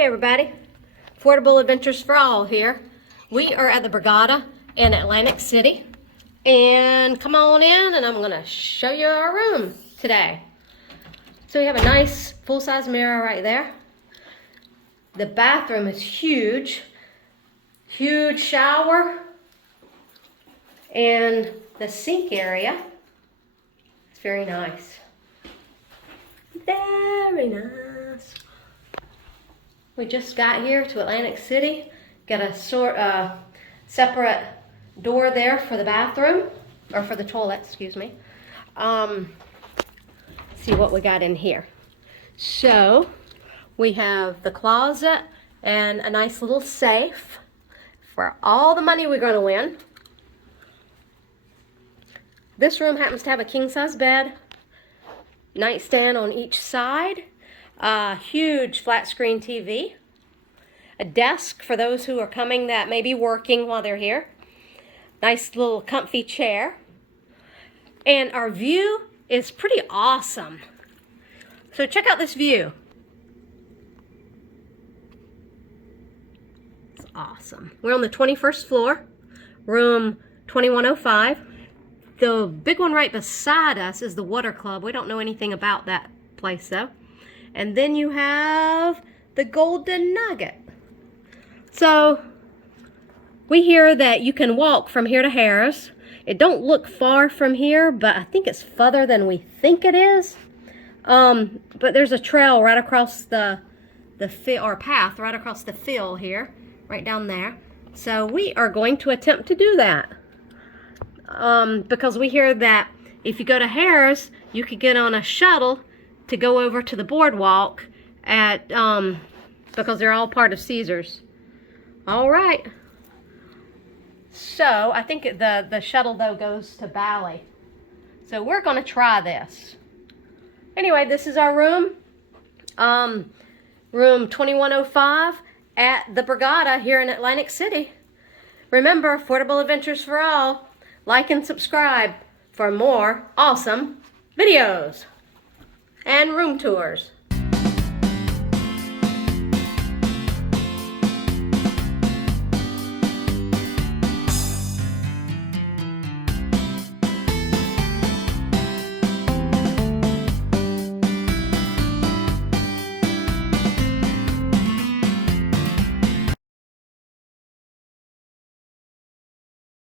Hey everybody, Affordable Adventures for All here. We are at the Borgata in Atlantic City. And come on in and I'm going to show you our room today. So we have a nice full-size mirror right there. The bathroom is huge. Huge shower. And the sink area is very nice. Very nice. We just got here to Atlantic City. Got a separate door there for the bathroom, or for the toilet, excuse me. See what we got in here. So we have the closet and a nice little safe for all the money we're going to win. This room happens to have a king-size bed, nightstand on each side, a huge flat screen TV, a desk for those who are coming that may be working while they're here, nice little comfy chair, and our view is pretty awesome. So check out this view. It's awesome. We're on the 21st floor, room 2105. The big one right beside us is the Water Club. We don't know anything about that place though. And then you have the Golden Nugget. So we hear that you can walk from here to Harris. It don't look far from here, but I think it's further than we think it is. But there's a trail right across the field, or path right across the field here, right down there. So we are going to attempt to do that. Because we hear that if you go to Harris, you could get on a shuttle to go over to the boardwalk at because they're all part of Caesars. All right. So I think the shuttle though goes to Bally. So we're going to try this. Anyway, this is our room. Room 2105 at the Borgata here in Atlantic City. Remember, Affordable Adventures for All. Like and subscribe for more awesome videos and room tours.